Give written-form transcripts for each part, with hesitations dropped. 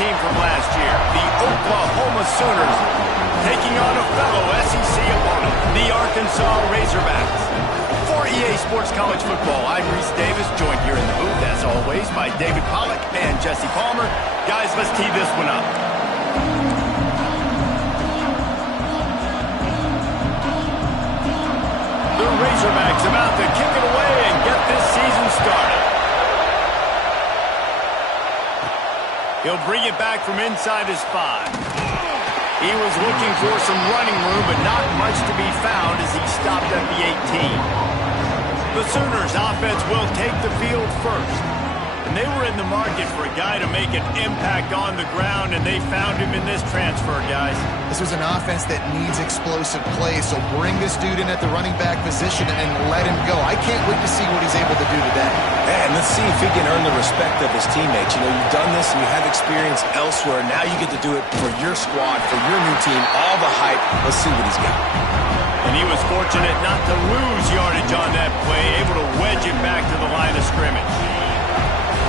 team from last year, the Oklahoma Sooners, taking on a fellow SEC opponent, the Arkansas Razorbacks. For EA Sports College Football, I'm Reese Davis, joined here in the booth, as always, by David Pollack and Jesse Palmer. Guys, let's tee this one up. The Razorbacks about to kick it away and get this season started. He'll bring it back from inside his 5. He was looking for some running room, but not much to be found as he stopped at the 18. The Sooners offense will take the field first. And they were in the market for a guy to make an impact on the ground, and they found him in this transfer, guys. This was an offense that needs explosive plays, so bring this dude in at the running back position and let him go. I can't wait to see what he's able to do today. And let's see if he can earn the respect of his teammates. You know, you've done this and you have experience elsewhere. Now you get to do it for your squad, for your new team, all the hype. Let's see what he's got. And he was fortunate not to lose yardage on that play, able to wedge it back to the line of scrimmage.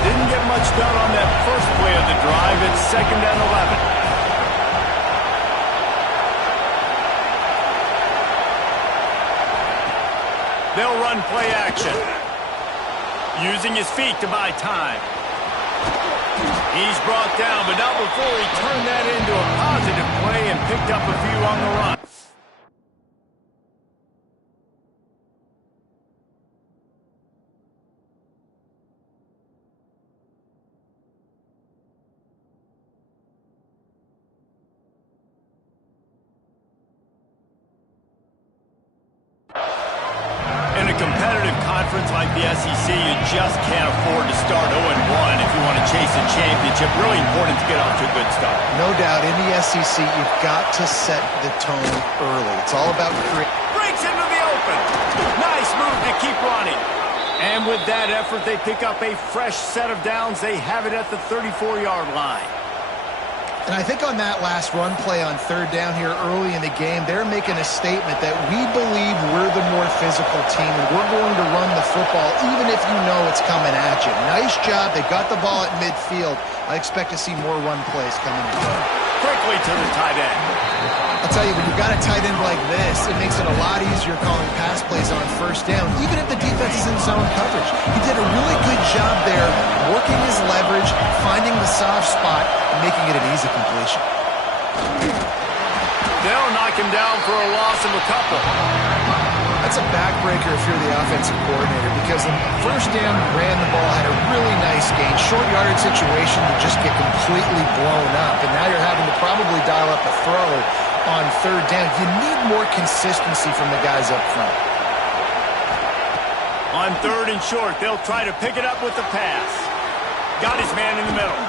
Didn't get much done on that first play of the drive. It's 2nd and 11. They'll run play action. Using his feet to buy time. He's brought down, but not before he turned that into a positive play and picked up a few on the run. In a competitive conference like the SEC, you just can't afford to start 0-1 if you want to chase a championship. Really important to get off to a good start. No doubt, in the SEC, you've got to set the tone early. It's all about breaks into the open. Nice move to keep running. And with that effort, they pick up a fresh set of downs. They have it at the 34-yard line. And I think on that last run play on 3rd down here early in the game, they're making a statement that we believe we're the more physical team and we're going to run the football even if you know it's coming at you. Nice job. They got the ball at midfield. I expect to see more run plays coming in. Quickly to the tight end. I'll tell you, when you've got a tight end like this, it makes it a lot easier calling pass plays on 1st down, even if the defense is in zone coverage. He did a really good job there, working his leverage, finding the soft spot, and making it an easy completion. They'll knock him down for a loss of a couple. That's a backbreaker if you're the offensive coordinator, because the 1st down ran the ball, had a really nice gain, short yardage situation to just get completely blown up, and now you're having to probably dial up a throw on 3rd down. You need more consistency from the guys up front. On 3rd and short, they'll try to pick it up with the pass. Got his man in the middle.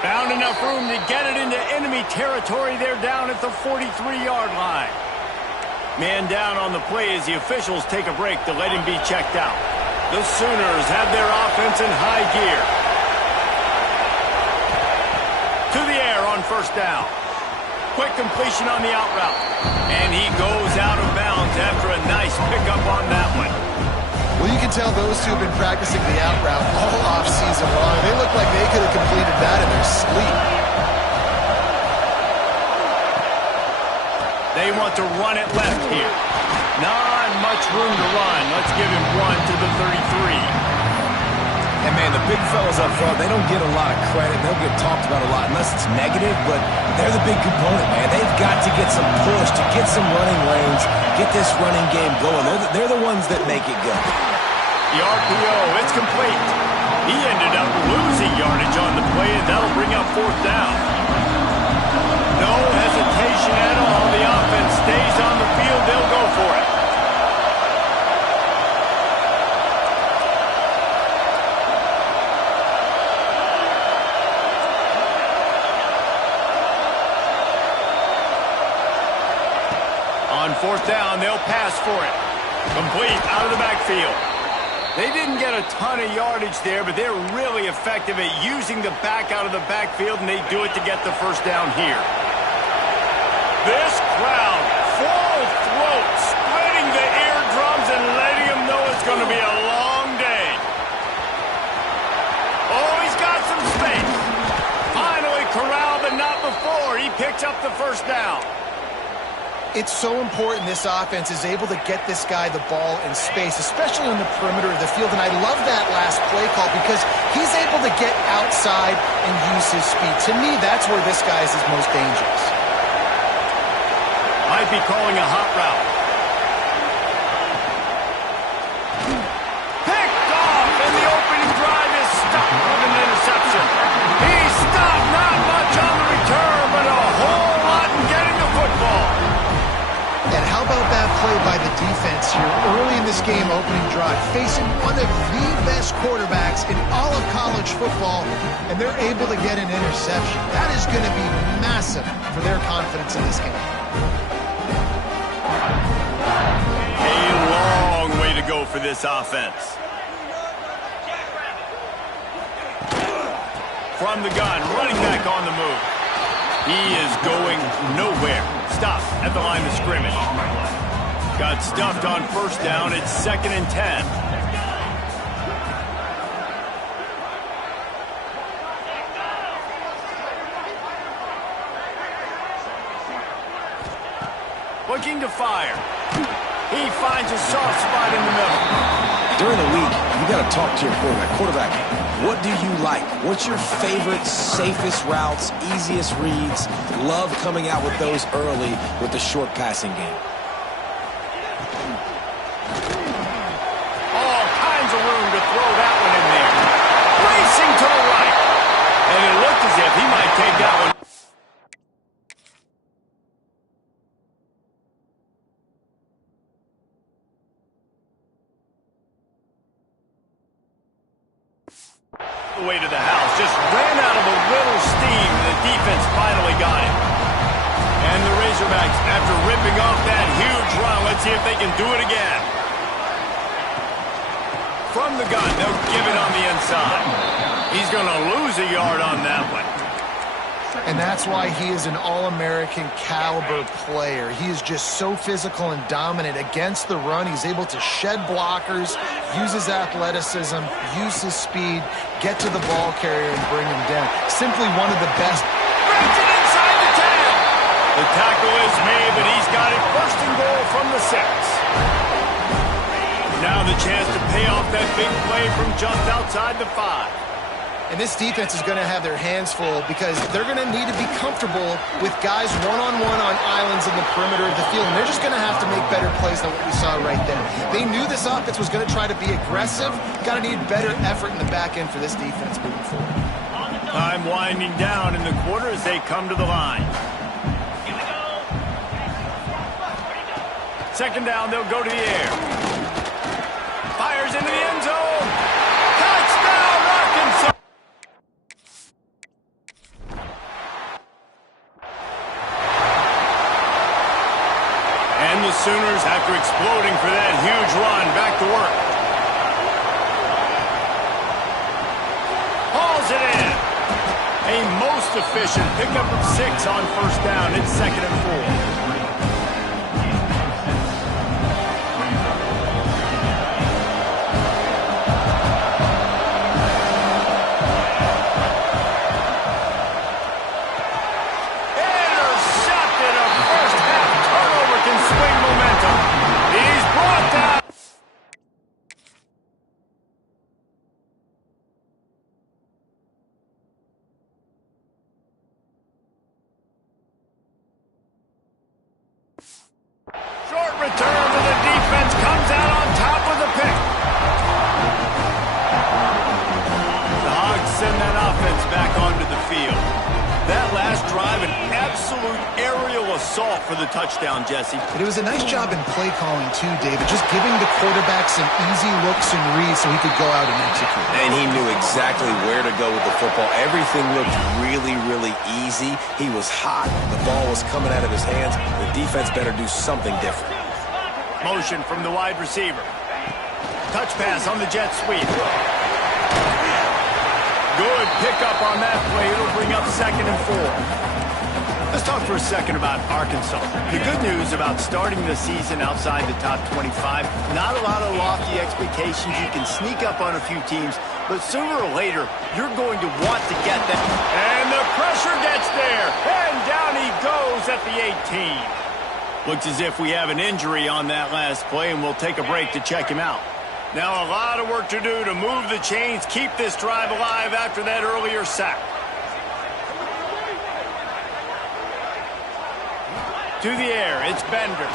Found enough room to get it into enemy territory. They're down at the 43-yard line. Man down on the play as the officials take a break to let him be checked out. The Sooners have their offense in high gear. To the air on 1st down. Quick completion on the out route. And he goes out of bounds after a nice pickup on that one. Well, you can tell those two have been practicing the out route all off-season long. They look like they could have completed that in their sleep. They want to run it left here. Not much room to run. Let's give him 1 to the 33. And, man, the big fellas up front, they don't get a lot of credit. They'll get talked about a lot unless it's negative, but they're the big component, man. They've got to get some push, to get some running lanes, get this running game going. They're the ones that make it go. The RPO, it's complete. He ended up losing yardage on the play, and that'll bring up 4th down. No hesitation at all. The offense stays on the field. They'll go for it. On 4th down, they'll pass for it. Complete out of the backfield. They didn't get a ton of yardage there, but they're really effective at using the back out of the backfield, and they do it to get the 1st down here. This crowd, full throat, splitting the eardrums and letting them know it's going to be a long day. Oh, he's got some space. Finally corralled 4. He picks up the first down. It's so important this offense is able to get this guy the ball in space, especially on the perimeter of the field. And I love that last play call because he's able to get outside and use his speed. To me, that's where this guy is his most dangerous. Might be calling a hot route. Picked off, and the opening drive is stopped with an interception. He's stopped, not much on the return, but a whole lot in getting the football. And how about that play by the defense here early in this game, opening drive, facing one of the best quarterbacks in all of college football, and they're able to get an interception. That is going to be massive for their confidence in this game. A long way to go for this offense. From the gun, running back on the move. He is going nowhere. Stop at the line of scrimmage. Got stuffed on first down. It's 2nd and 10. Looking to fire. He finds a soft spot in the middle. During the week, you got to talk to your quarterback. Quarterback, what do you like? What's your favorite, safest routes, easiest reads? Love coming out with those early with the short passing game. All kinds of room to throw that one in there. Racing to the right. And it looked as if he might take that one. Way to the house, just ran out of a little steam. The defense finally got it. And the Razorbacks, after ripping off that huge run, let's see if they can do it again. From the gun, they'll give it on the inside. He's going to lose a yard on that one. And that's why he is an All-American caliber player. He is just so physical and dominant against the run. He's able to shed blockers, use his athleticism, use his speed, get to the ball carrier and bring him down. Simply one of the best. Brings it inside the 10. The tackle is made, but he's got it 1st and goal from the 6. Now the chance to pay off that big play from just outside the 5. And this defense is going to have their hands full because they're going to need to be comfortable with guys one-on-one on islands in the perimeter of the field. And they're just going to have to make better plays than what we saw right there. They knew this offense was going to try to be aggressive. Got to need better effort in the back end for this defense moving forward. Time winding down in the quarter as they come to the line. 2nd down, they'll go to the air. Fires into the end zone. Touchdown, Arkansas! And the Sooners, after exploding for that huge run, back to work. Hauls it in. A most efficient pickup of 6 on first down. It's 2nd and 4. He's brought down. Short return to the defense, comes out on top of the pick. The Hogs send that offense back onto the field. That last drive, an absolute aerial assault for the touchdown, Jesse. But it was a nice job in play calling too, David, just giving the quarterback some easy looks and reads so he could go out and execute. And he knew exactly where to go with the football. Everything looked really, really easy. He was hot. The ball was coming out of his hands. The defense better do something different. Motion from the wide receiver. Touch pass on the jet sweep. Good pickup on that play. It'll bring up 2nd and 4. Let's talk for a second about Arkansas. The good news about starting the season outside the top 25, not a lot of lofty expectations. You can sneak up on a few teams, but sooner or later, you're going to want to get them. And the pressure gets there. And goes at the 18. Looks as if we have an injury on that last play, and we'll take a break to check him out. Now a lot of work to do to move the chains, keep this drive alive after that earlier sack. To the air, it's Bender.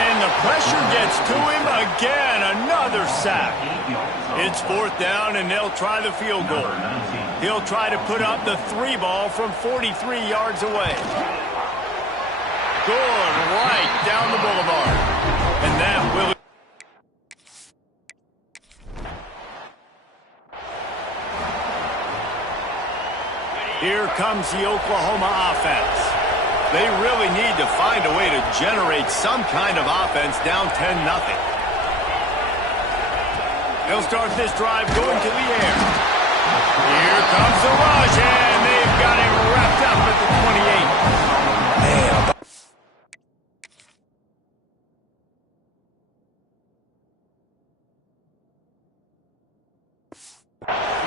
And the pressure gets to him again, another sack. It's 4th down, and they'll try the field goal. He'll try to put up the 3 ball from 43 yards away. Good, right down the boulevard. And that will... Here comes the Oklahoma offense. They really need to find a way to generate some kind of offense down 10-0. They'll start this drive going to the air. Here comes the rush, and they've got him wrapped up at the 28. Man,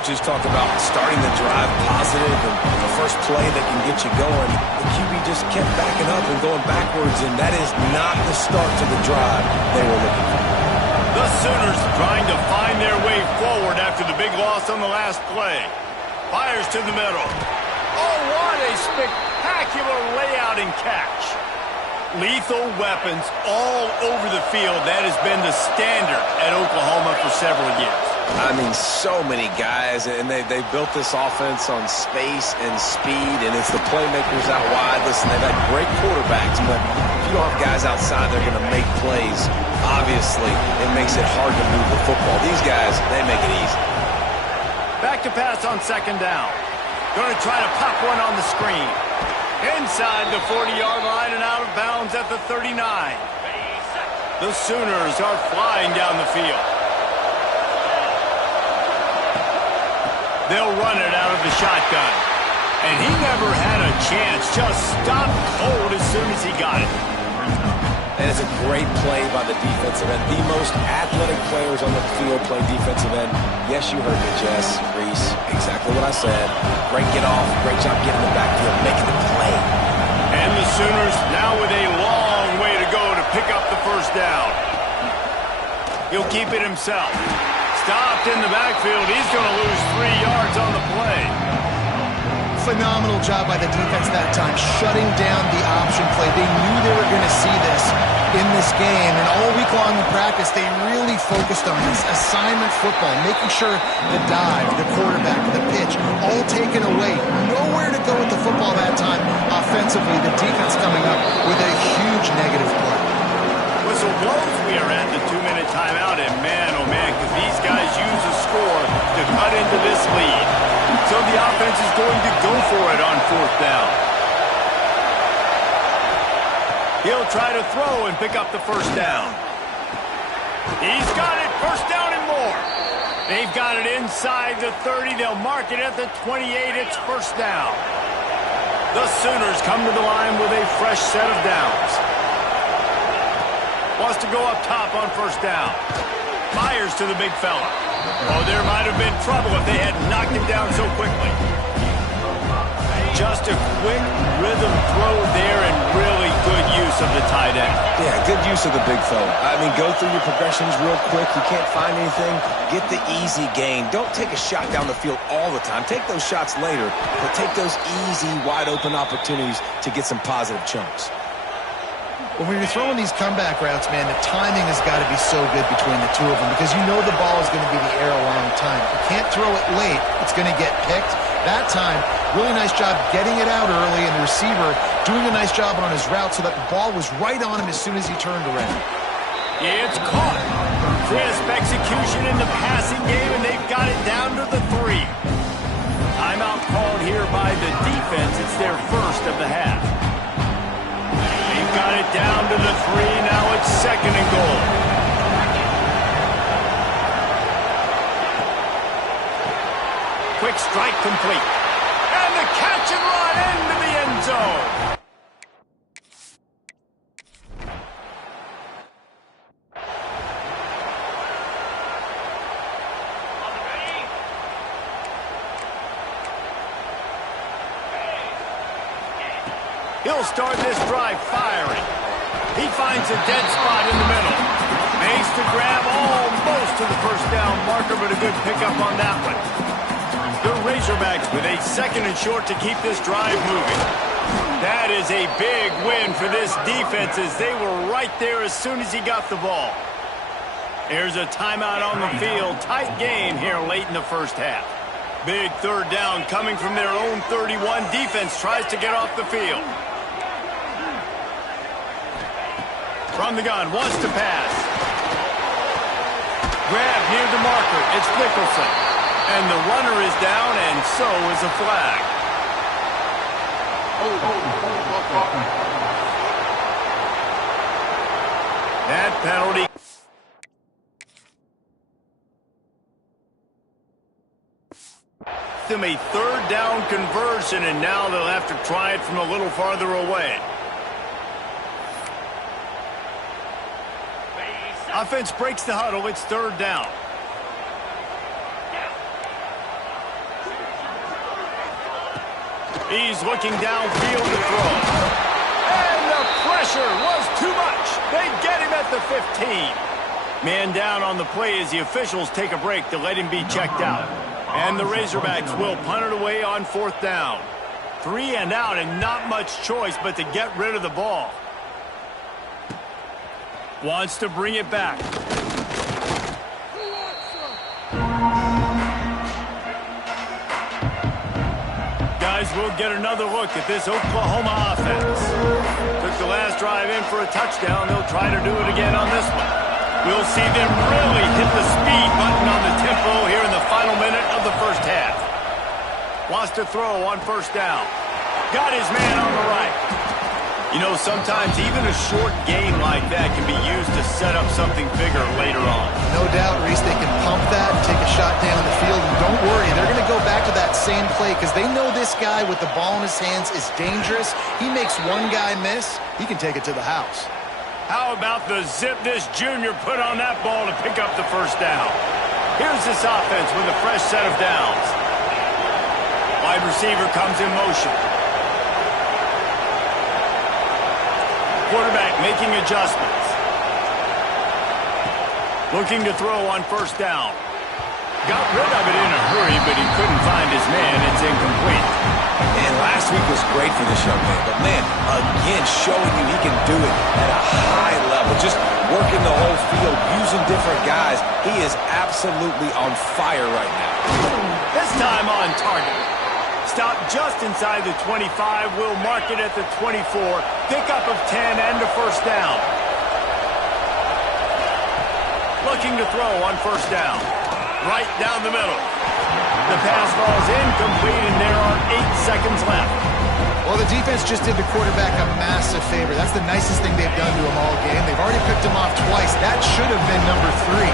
just talk about starting the drive positive and the first play that can get you going. The QB just kept backing up and going backwards, and that is not the start to the drive they were looking for. The Sooners trying to find their way forward after the big loss on the last play. Fires to the middle. Oh, what a spectacular layout and catch. Lethal weapons all over the field. That has been the standard at Oklahoma for several years. I mean, so many guys, and they built this offense on space and speed, and it's the playmakers out wide. Listen, they've had great quarterbacks, but if you don't have guys outside, they're going to make plays. Obviously, it makes it hard to move the football. These guys, they make it easy. Back to pass on 2nd down. Going to try to pop one on the screen. Inside the 40-yard line and out of bounds at the 39. The Sooners are flying down the field. They'll run it out of the shotgun. And he never had a chance. Just stopped cold as soon as he got it. That is a great play by the defensive end. The most athletic players on the field play defensive end. Yes, you heard me, Jess, Reese. Exactly what I said. Great get off. Great job getting the backfield, making the play. And the Sooners now with a long way to go to pick up the 1st down. He'll keep it himself. Stopped in the backfield. He's going to lose 3 yards on the play. Phenomenal job by the defense that time, shutting down the option play. They knew they were going to see this in this game, and all week long in practice, they really focused on this assignment football, making sure the dive, the quarterback, the pitch, all taken away. Nowhere to go with the football that time offensively. The defense coming up with a huge negative play. Whistle blows. We are at the 2-minute timeout, and man, oh man, because these guys use a score to cut into this lead. So the offense is going to go for it on 4th down. He'll try to throw and pick up the 1st down. He's got it, 1st down and more. They've got it inside the 30. They'll mark it at the 28. It's 1st down. The Sooners come to the line with a fresh set of downs. Wants to go up top on 1st down. Fires to the big fella. Oh, there might have been trouble if they had knocked him down so quickly. Just a quick rhythm throw there and really good use of the tight end. Yeah, good use of the big fella. I mean, go through your progressions real quick. You can't find anything. Get the easy gain. Don't take a shot down the field all the time. Take those shots later, but take those easy, wide-open opportunities to get some positive chunks. When you're throwing these comeback routes, man, the timing has got to be so good between the two of them because you know the ball is going to be in the air a long time. You can't throw it late. It's going to get picked. That time, really nice job getting it out early, and the receiver doing a nice job on his route so that the ball was right on him as soon as he turned around. It's caught. Crisp execution in the passing game, and they've got it down to the 3. Timeout called here by the defense. It's their first of the half. Got it down to the 3. Now it's 2nd and goal. Quick strike complete. And the catch and run into the end zone. He'll start this drive firing. He finds a dead spot in the middle. Makes the grab almost to the first down marker, but a good pickup on that one. The Razorbacks with a 2nd and short to keep this drive moving. That is a big win for this defense as they were right there as soon as he got the ball. There's a timeout on the field. Tight game here late in the first half. Big 3rd down coming from their own 31. Defense tries to get off the field. From the gun, wants to pass. Grab near the marker. It's Nicholson. And the runner is down, and so is a flag. That penalty. Them a 3rd down conversion, and now they'll have to try it from a little farther away. Offense breaks the huddle. It's 3rd down. He's looking downfield to throw. And the pressure was too much. They get him at the 15. Man down on the play as the officials take a break to let him be checked out. And the Razorbacks will punt it away on 4th down. 3 and out, and not much choice but to get rid of the ball. Wants to bring it back. Guys, we'll get another look at this Oklahoma offense. Took the last drive in for a touchdown. They'll try to do it again on this one. We'll see them really hit the speed button on the tempo here in the final minute of the first half. Wants to throw on 1st down. Got his man on the right. You know, sometimes even a short game like that can be used to set up something bigger later on. No doubt, Reese, they can pump that and take a shot down the field. And don't worry, they're going to go back to that same play because they know this guy with the ball in his hands is dangerous. He makes one guy miss, he can take it to the house. How about the zip this junior put on that ball to pick up the 1st down? Here's this offense with a fresh set of downs. Wide receiver comes in motion. Quarterback making adjustments. Looking to throw on 1st down. Got rid of it in a hurry, but he couldn't find his man. It's incomplete. And last week was great for this young man. But, man, again, showing you he can do it at a high level. Just working the whole field, using different guys. He is absolutely on fire right now. This time on target. Stop just inside the 25. We'll mark it at the 24. Pickup of 10 and a 1st down. Looking to throw on 1st down. Right down the middle. The pass falls incomplete, and there are 8 seconds left. Well, the defense just did the quarterback a massive favor. That's the nicest thing they've done to him all game. They've already picked him off twice. That should have been number 3.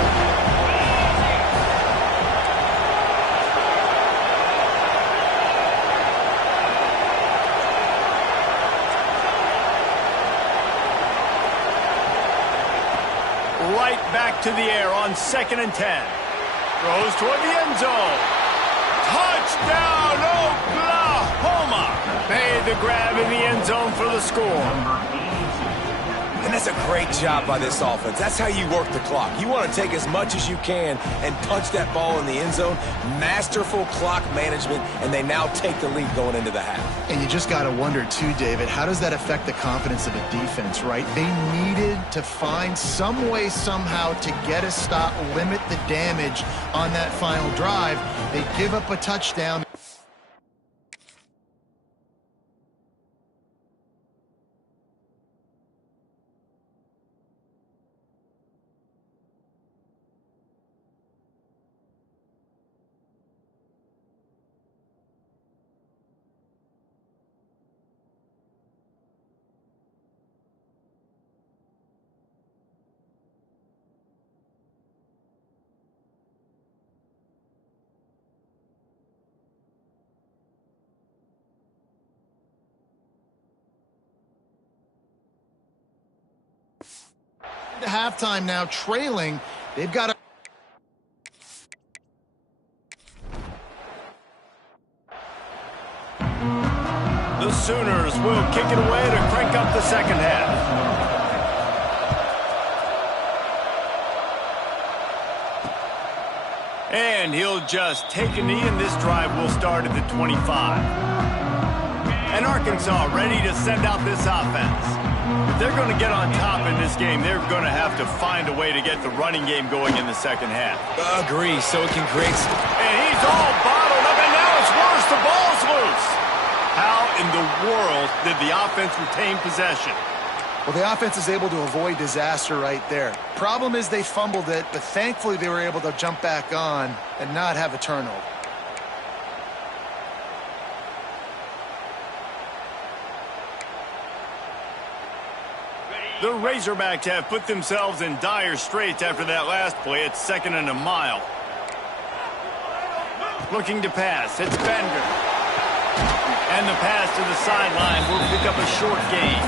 Right back to the air on 2nd and 10. Throws toward the end zone. Touchdown, Oklahoma! Made the grab in the end zone for the score. And that's a great job by this offense. That's how you work the clock. You want to take as much as you can and punch that ball in the end zone. Masterful clock management, and they now take the lead going into the half. And you just got to wonder, too, David, how does that affect the confidence of a defense, right? They needed to find some way, somehow, to get a stop, limit the damage on that final drive. They give up a touchdown. Halftime now, trailing. They've got a The Sooners will kick it away to crank up the second half. And he'll just take a knee, and this drive will start at the 25. And Arkansas ready to send out this offense. If they're going to get on top in this game, they're going to have to find a way to get the running game going in the second half. Agree, so it can create... And he's all bottled up, and now it's worse. The ball's loose. How in the world did the offense retain possession? Well, the offense is able to avoid disaster right there. Problem is they fumbled it, but thankfully they were able to jump back on and not have a turnover. The Razorbacks have put themselves in dire straits after that last play. It's 2nd and a mile. Looking to pass. It's Bender. And the pass to the sideline will pick up a short gain.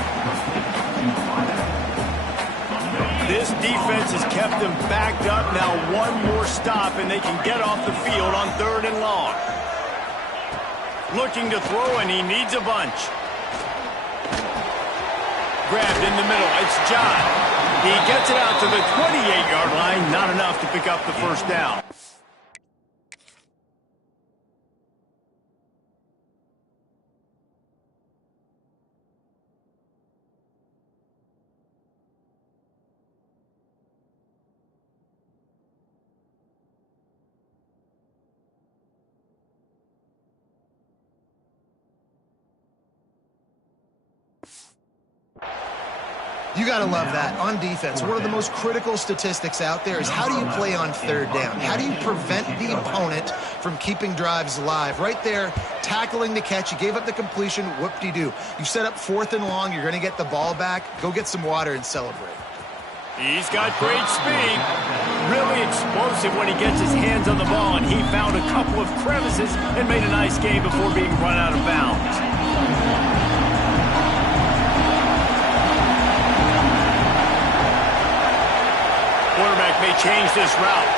This defense has kept them backed up. Now one more stop and they can get off the field on 3rd and long. Looking to throw, and he needs a bunch. Grabbed in the middle. It's John. He gets it out to the 28-yard line. Not enough to pick up the first down. You got to love that. On defense, one of the most critical statistics out there is how do you play on 3rd down? How do you prevent the opponent from keeping drives alive? Right there, tackling the catch. You gave up the completion. Whoop-de-doo. You set up 4th and long. You're going to get the ball back. Go get some water and celebrate. He's got great speed. Really explosive when he gets his hands on the ball, and he found a couple of crevices and made a nice game before being run out of bounds. Quarterback may change this route.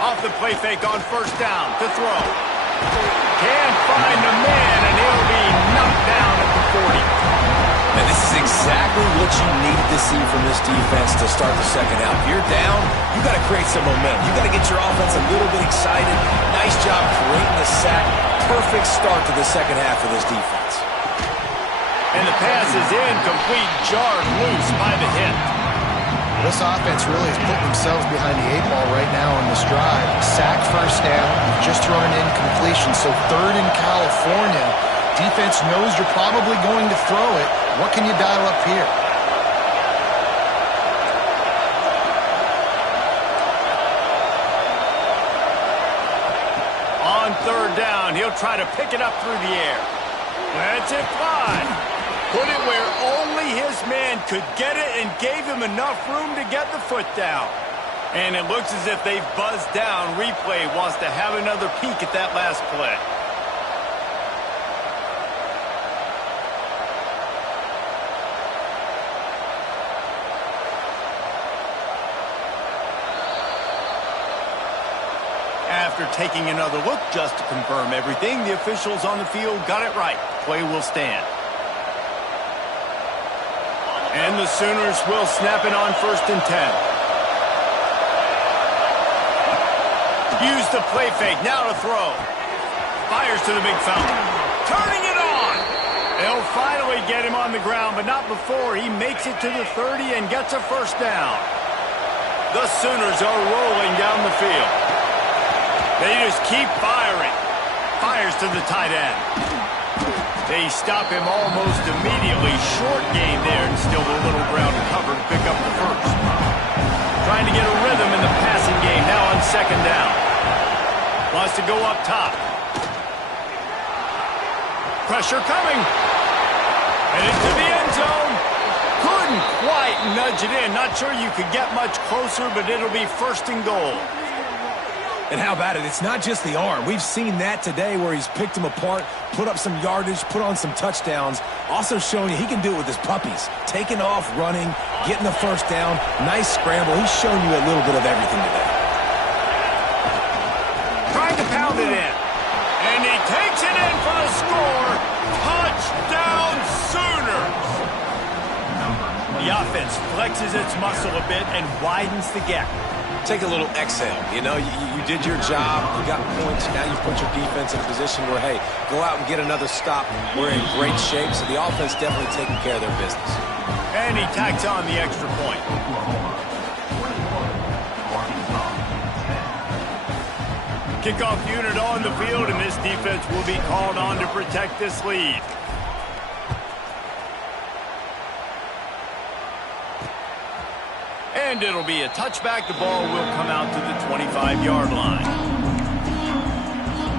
Off the play fake on 1st down to throw. Can't find the man, and he'll be knocked down at the 40. And this is exactly what you needed to see from this defense to start the second half. If you're down, you got to create some momentum. You got to get your offense a little bit excited. Nice job creating the sack. Perfect start to the second half of this defense. And the pass is incomplete, jarred loose by the hit. This offense really is putting themselves behind the 8 ball right now on this drive. Sack 1st down, just thrown an incompletion. So 3rd in California. Defense knows you're probably going to throw it. What can you dial up here? On 3rd down, he'll try to pick it up through the air. Lets it fly. Put it where only his man could get it and gave him enough room to get the foot down. And it looks as if they've buzzed down. Replay wants to have another peek at that last play. After taking another look just to confirm everything, the officials on the field got it right. Play will stand. And the Sooners will snap it on 1st and 10. Use the play fake, now to throw. Fires to the big fountain. Turning it on! They'll finally get him on the ground, but not before he makes it to the 30 and gets a 1st down. The Sooners are rolling down the field. They just keep firing. Fires to the tight end. They stop him almost immediately. Short gain there, and still a little ground to cover to pick up the 1st. Trying to get a rhythm in the passing game, now on 2nd down. Wants to go up top. Pressure coming. And into the end zone. Couldn't quite nudge it in. Not sure you could get much closer, but it'll be 1st and goal. And how about it? It's not just the arm. We've seen that today where he's picked them apart, put up some yardage, put on some touchdowns. Also showing you he can do it with his puppies. Taking off, running, getting the first down. Nice scramble. He's shown you a little bit of everything today. Trying to pound it in. And he takes it in for the score. Touchdown Sooners! The offense flexes its muscle a bit and widens the gap. Take a little exhale. You know, you did your job. You got points. Now you put your defense in a position where, hey, go out and get another stop. We're in great shape, so the offense definitely taking care of their business. And he tacks on the extra point. Kickoff unit on the field, and this defense will be called on to protect this lead. And it'll be a touchback. The ball will come out to the 25-yard line.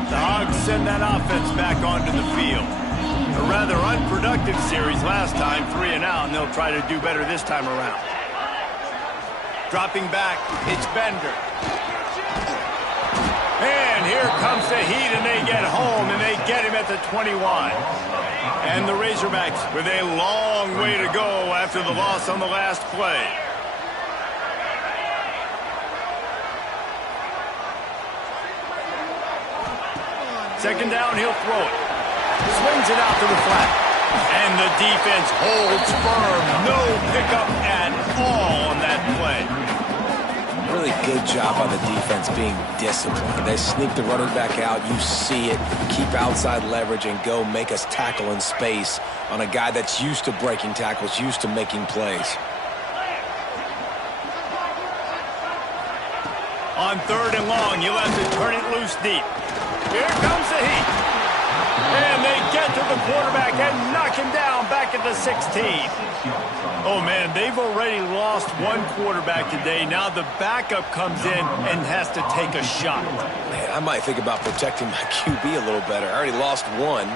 The Hogs send that offense back onto the field. A rather unproductive series last time, 3 and out, and they'll try to do better this time around. Dropping back, it's Bender. And here comes the heat, and they get home, and they get him at the 21. And the Razorbacks with a long way to go after the loss on the last play. Second down, he'll throw it. Swings it out to the flat. And the defense holds firm. No pickup at all on that play. Really good job on the defense being disciplined. They sneak the running back out. You see it. Keep outside leverage and go make us tackle in space on a guy that's used to breaking tackles, used to making plays. On 3rd and long, you'll have to turn it loose deep. Here comes the heat. And they get to the quarterback and knock him down back at the 16. Oh, man, they've already lost one quarterback today. Now the backup comes in and has to take a shot. Man, I might think about protecting my QB a little better. I already lost one.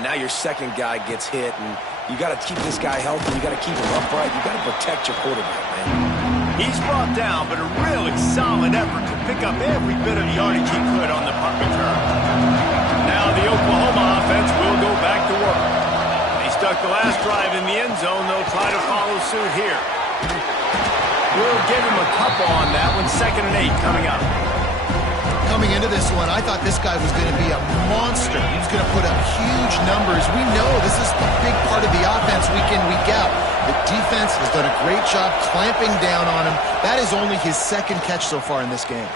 Now your second guy gets hit, and you got to keep this guy healthy. You got to keep him upright. You got to protect your quarterback, man. He's brought down, but a really solid effort to pick up every bit of yardage he could on the punt return. Now the Oklahoma offense will go back to work. They stuck the last drive in the end zone. They'll try to follow suit here. We'll give him a couple on that one. 2nd and 8 coming up. Coming into this one, I thought this guy was going to be a monster. He was going to put up huge numbers. We know this is a big part of the offense week in, week out. The defense has done a great job clamping down on him. That is only his 2nd catch so far in this game.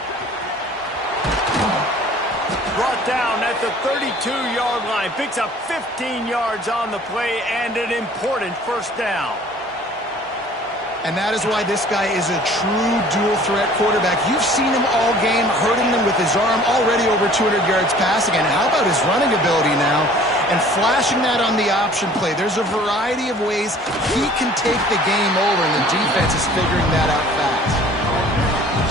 Brought down at the 32-yard line. Picks up 15 yards on the play and an important first down. And that is why this guy is a true dual-threat quarterback. You've seen him all game, hurting them with his arm, already over 200 yards passing. And how about his running ability now? And flashing that on the option play. There's a variety of ways he can take the game over, and the defense is figuring that out fast.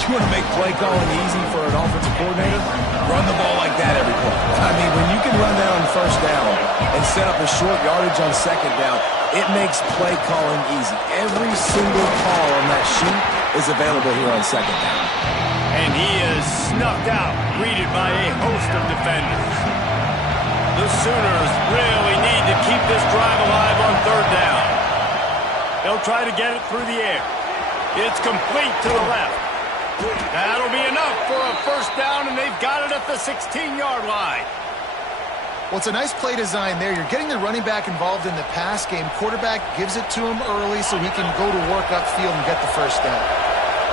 You want to make play calling easy for an offensive coordinator? Run the ball like that every play. I mean, when you can run that on 1st down and set up a short yardage on 2nd down, it makes play calling easy. Every single call on that sheet is available here on 2nd down. And he is snuffed out, greeted by a host of defenders. The Sooners really need to keep this drive alive on 3rd down. They'll try to get it through the air. It's complete to the left. That'll be enough for a first down, and they've got it at the 16-yard line. Well, it's a nice play design there. You're getting the running back involved in the pass game. Quarterback gives it to him early so he can go to work upfield and get the first down.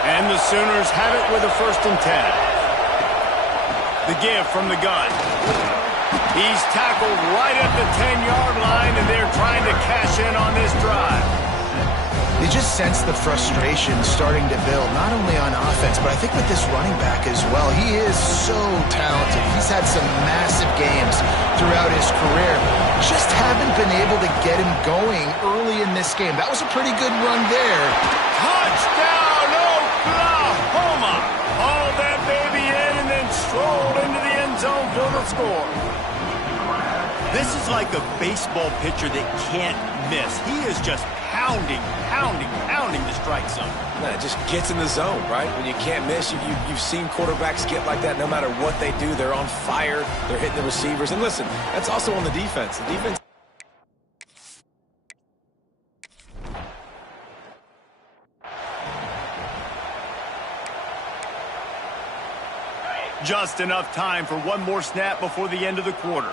And the Sooners have it with a 1st and 10. The give from the gun. He's tackled right at the 10-yard line, and they're trying to cash in on this drive. They just sense the frustration starting to build, not only on offense, but I think with this running back as well. He is so talented. He's had some massive games throughout his career. Just haven't been able to get him going early in this game. That was a pretty good run there. Touchdown, Oklahoma! Hauled that baby in and then strolled into the end zone for the score. This is like a baseball pitcher that can't miss. He is just pounding the strike zone. Man, it just gets in the zone, right? When you can't miss, you've seen quarterbacks get like that no matter what they do. They're on fire. They're hitting the receivers. And listen, that's also on the defense. The defense. Just enough time for one more snap before the end of the quarter.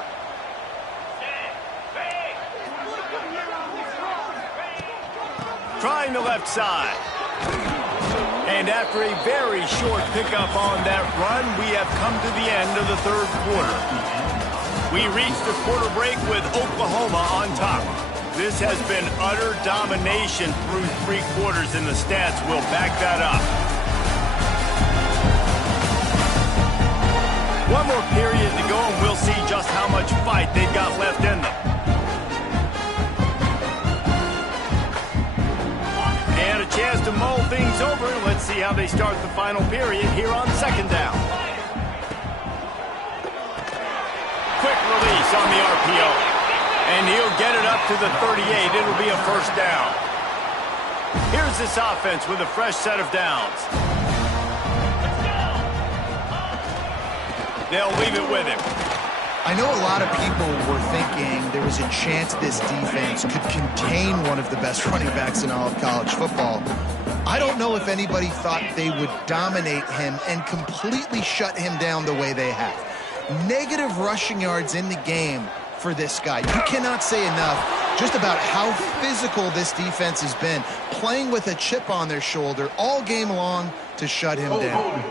Trying the left side. And after a very short pickup on that run, we have come to the end of the third quarter. We reached the quarter break with Oklahoma on top. This has been utter domination through 3 quarters, and the stats will back that up. One more period to go, and we'll see just how much fight they've got left in them. And a chance to mull things over. Let's see how they start the final period here on second down. Quick release on the RPO. And he'll get it up to the 38. It'll be a first down. Here's this offense with a fresh set of downs. They'll leave it with him. I know a lot of people were thinking there was a chance this defense could contain one of the best running backs in all of college football. I don't know if anybody thought they would dominate him and completely shut him down the way they have. Negative rushing yards in the game for this guy. You cannot say enough just about how physical this defense has been, playing with a chip on their shoulder all game long to shut him down.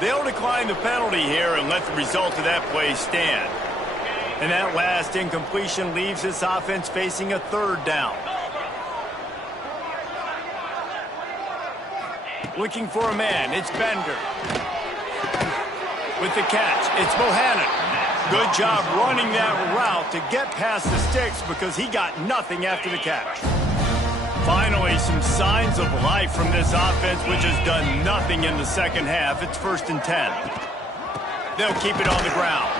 They'll decline the penalty here and let the result of that play stand. And that last incompletion leaves this offense facing a third down. Looking for a man, it's Bender. With the catch, it's Bohannon. Good job running that route to get past the sticks because he got nothing after the catch. Finally, some signs of life from this offense, which has done nothing in the second half. It's 1st and 10. They'll keep it on the ground.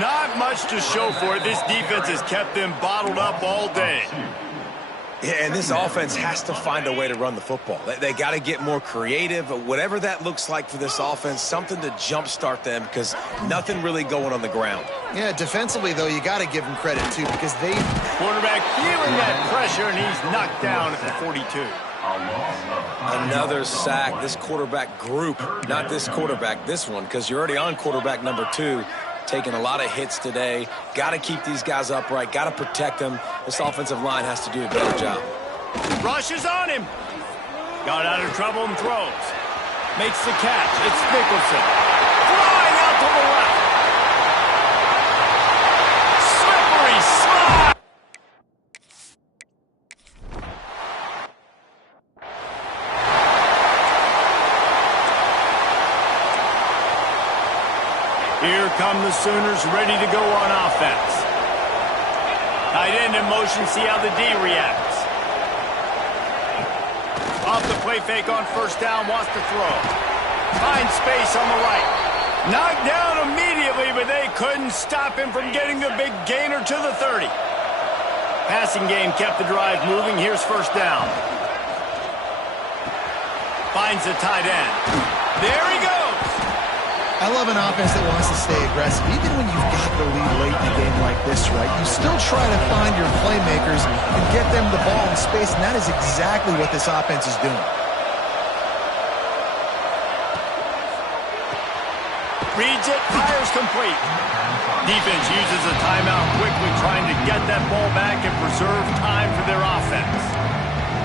Not much to show for it. This defense has kept them bottled up all day. Yeah, and this offense has to find a way to run the football. They got to get more creative, whatever that looks like for this offense, something to jumpstart them because nothing really going on the ground. Yeah, defensively, though, you got to give them credit, too, because they... Quarterback feeling that pressure, and he's knocked down at the 42. Another sack. This quarterback group, not this quarterback, this one, because you're already on quarterback number 2. Taking a lot of hits today. Got to keep these guys upright. Got to protect them. This offensive line has to do a better job. Rushes on him. Got out of trouble and throws. Makes the catch. It's Nicholson. Flying out to the left. Slippery slide. Here come the Sooners ready to go on offense. Tight end in motion, see how the D reacts. Off the play fake on first down, wants to throw. Finds space on the right. Knocked down immediately, but they couldn't stop him from getting the big gainer to the 30. Passing game kept the drive moving. Here's first down. Finds the tight end. There he goes. I love an offense that wants to stay aggressive. Even when you've got the lead late in a game like this, right, you still try to find your playmakers and get them the ball in space, and that is exactly what this offense is doing. Reads it, fires complete. Defense uses a timeout quickly, trying to get that ball back and preserve time for their offense.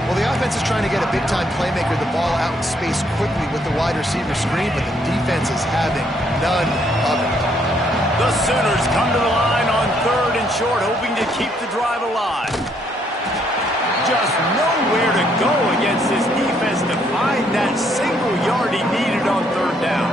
Well, the offense is trying to get a big-time playmaker the ball out in space quickly with the wide receiver screen, but the defense is having none of it. The Sooners come to the line on 3rd and short, hoping to keep the drive alive. Just nowhere to go against this defense to find that single yard he needed on 3rd down.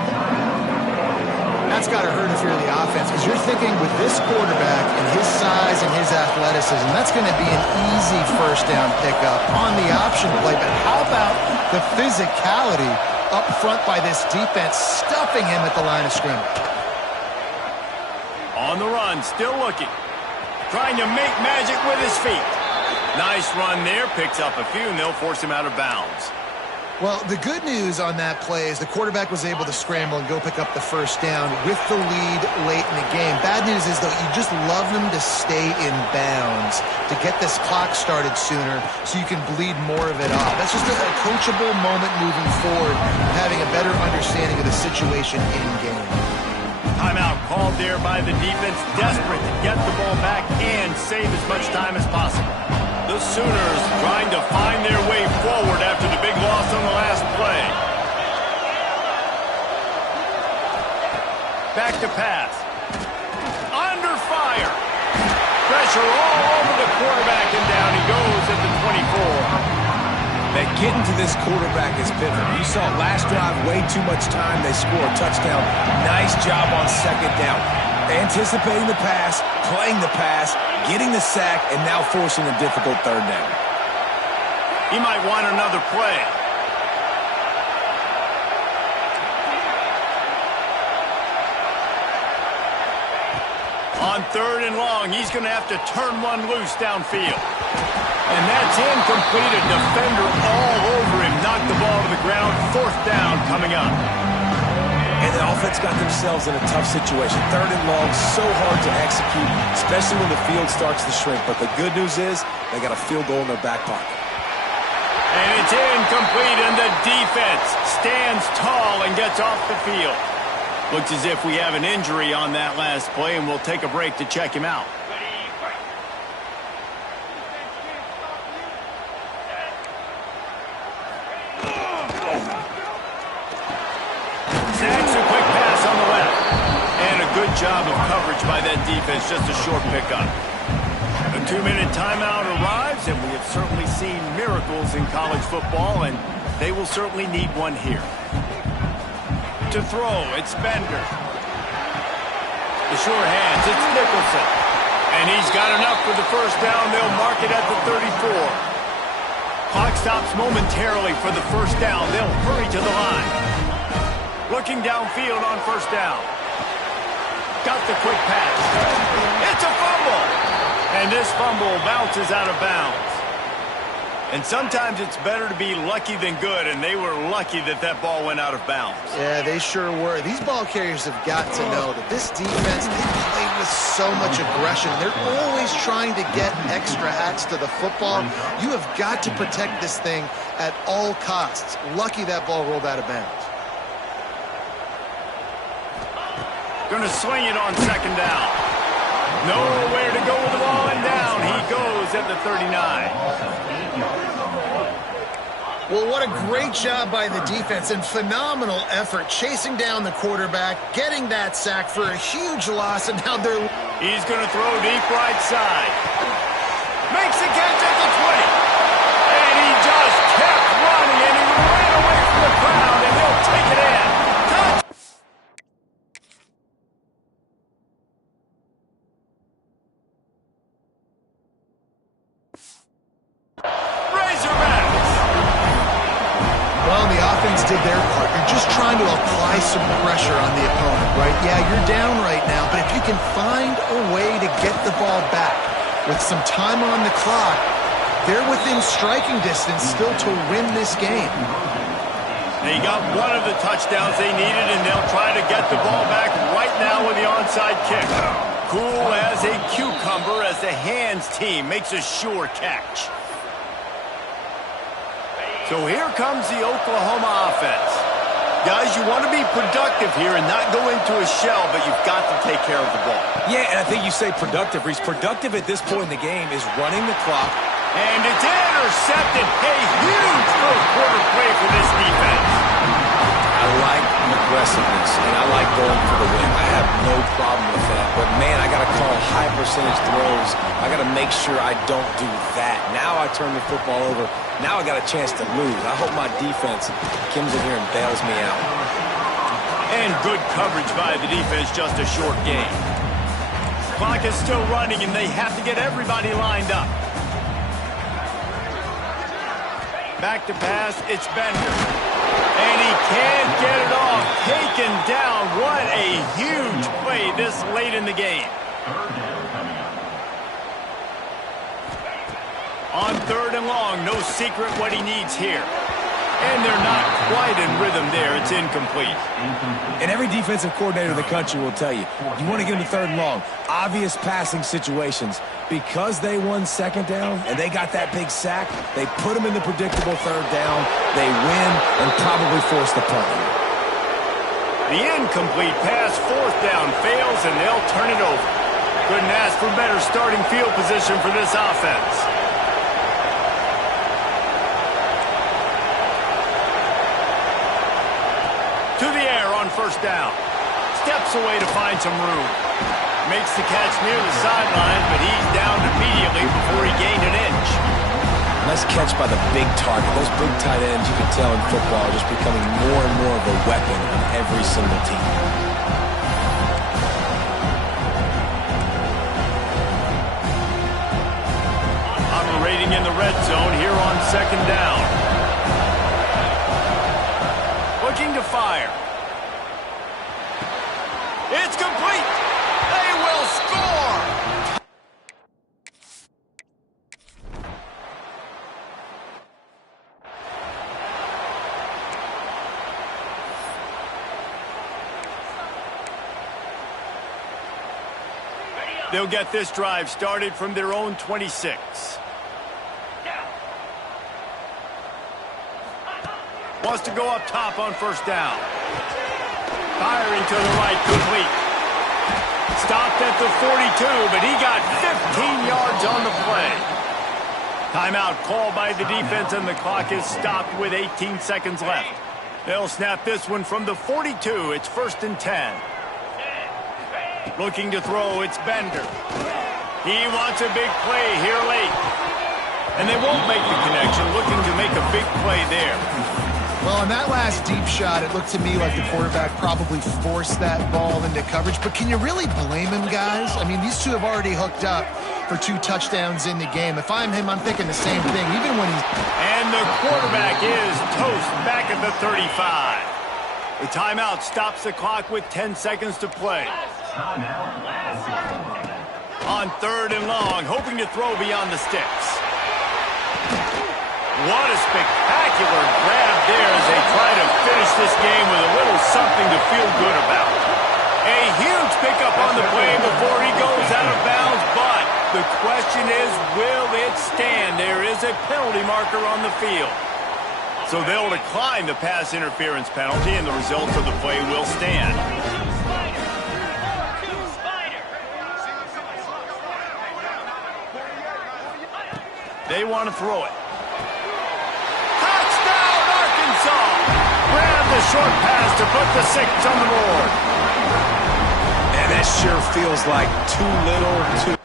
That's got to hurt if you're the offense, because you're thinking with this quarterback and his size and his athleticism, that's going to be an easy first down pickup on the option play. But how about the physicality up front by this defense, stuffing him at the line of scrimmage. On the run, still looking. Trying to make magic with his feet. Nice run there, picks up a few, and they'll force him out of bounds. Well, the good news on that play is the quarterback was able to scramble and go pick up the first down with the lead late in the game. Bad news is, though, you just love them to stay in bounds to get this clock started sooner so you can bleed more of it off. That's just a coachable moment moving forward, having a better understanding of the situation in-game. Timeout called there by the defense, desperate to get the ball back and save as much time as possible. The Sooners trying to find their way forward after the big loss on the last play. Back to pass. Under fire. Pressure all over the quarterback, and down he goes at the 24. That getting to this quarterback is pivotal. You saw last drive, way too much time. They score a touchdown. Nice job on second down. Anticipating the pass, playing the pass, getting the sack, and now forcing a difficult third down. He might want another play. On third and long, he's going to have to turn one loose downfield. And that's incomplete. A defender all over him. Knocked the ball to the ground. Fourth down coming up. And the offense got themselves in a tough situation. Third and long, so hard to execute, especially when the field starts to shrink. But the good news is they got a field goal in their back pocket. And it's incomplete, and the defense stands tall and gets off the field. Looks as if we have an injury on that last play, and we'll take a break to check him out. Sacks a quick pass on the left. And a good job of coverage by that defense, just a short pickup. A 2-minute timeout arrives, and we have certainly seen miracles in college football, and they will certainly need one here. To throw, it's Bender. The sure hands, it's Nicholson. And he's got enough for the first down. They'll mark it at the 34. Clock stops momentarily for the first down. They'll hurry to the line. Looking downfield on first down. Got the quick pass. It's a fumble. And this fumble bounces out of bounds. And sometimes it's better to be lucky than good, and they were lucky that that ball went out of bounds. Yeah, they sure were. These ball carriers have got to know that this defense, they play with so much aggression. They're always trying to get extra hats to the football. You have got to protect this thing at all costs. Lucky that ball rolled out of bounds. Going to swing it on second down. Nowhere to go with the ball, and down he goes at the 39. Well, what a great job by the defense and phenomenal effort chasing down the quarterback, getting that sack for a huge loss, and now they're... He's going to throw deep right side. Makes the catch at the 20. And he just kept running, and he ran away from the crowd, and they'll take it in. Touch! Well, the offense did their part. You're just trying to apply some pressure on the opponent, right? Yeah, you're down right now, but if you can find a way to get the ball back with some time on the clock, they're within striking distance still to win this game. They got one of the touchdowns they needed, and they'll try to get the ball back right now with the onside kick. Cool as a cucumber as the hands team makes a sure catch. So here comes the Oklahoma offense. Guys, you want to be productive here and not go into a shell, but you've got to take care of the ball. Yeah, and I think you say productive. Reese, productive at this point in the game is running the clock. And it's intercepted. A huge fourth quarter play for this defense. I like aggressiveness, and I like going for the win. I have no problem with that. But, man, I got to call high percentage throws. I got to make sure I don't do that. Now I turn the football over. Now I got a chance to lose. I hope my defense comes in here and bails me out. And good coverage by the defense, just a short game. Clock is still running, and they have to get everybody lined up. Back to pass, it's Bender. And he can't get it off. Taken down. What a huge play this late in the game. On 3rd and long, no secret what he needs here. And they're not quite in rhythm there. It's incomplete. And every defensive coordinator in the country will tell you, you want to get them to 3rd and long. Obvious passing situations. Because they won 2nd down and they got that big sack, they put them in the predictable 3rd down. They win and probably force the punt here. The incomplete pass, 4th down, fails, and they'll turn it over. Couldn't ask for better starting field position for this offense. To the air on 1st down. Steps away to find some room. Makes the catch near the sideline, but he's down immediately before he gained an inch. Nice catch by the big target. Those big tight ends, you can tell in football, are just becoming more and more of a weapon on every single team. Operating in the red zone here on 2nd down. Looking to fire. It's complete. They will score. They'll get this drive started from their own 26. Wants to go up top on 1st down. Firing to the right, complete. Stopped at the 42, but he got 15 yards on the play. Timeout called by the defense, and the clock is stopped with 18 seconds left. They'll snap this one from the 42. It's 1st and 10. Looking to throw, it's Bender. He wants a big play here late. And they won't make the connection, looking to make a big play there. Well, on that last deep shot, it looked to me like the quarterback probably forced that ball into coverage. But can you really blame him, guys? I mean, these two have already hooked up for 2 touchdowns in the game. If I'm him, I'm thinking the same thing, even when he's... And the quarterback is toast back at the 35. The timeout stops the clock with 10 seconds to play. On 3rd and long, hoping to throw beyond the sticks. What a spectacular grab there as they try to finish this game with a little something to feel good about. A huge pickup on the play before he goes out of bounds, but the question is, will it stand? There is a penalty marker on the field. So they'll decline the pass interference penalty, and the results of the play will stand. They want to throw it. Touchdown, Arkansas! Grab the short pass to put the 6 on the board. And that sure feels like too little, too...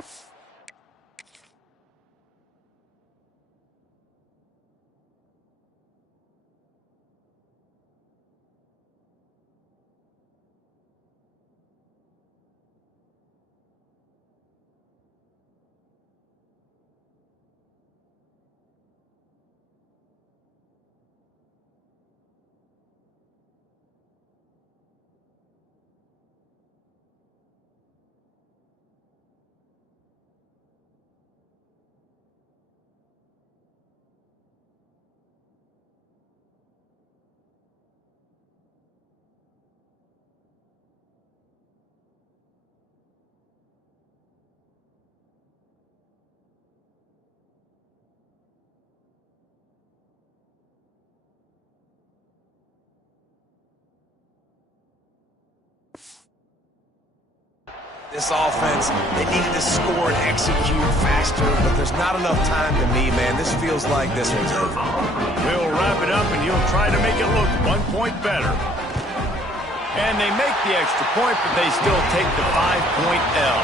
This offense, they needed to score and execute faster, but there's not enough time to me, man. This feels like this one's over. We'll wrap it up, and he'll try to make it look 1 point better. And they make the extra point, but they still take the 5-point L.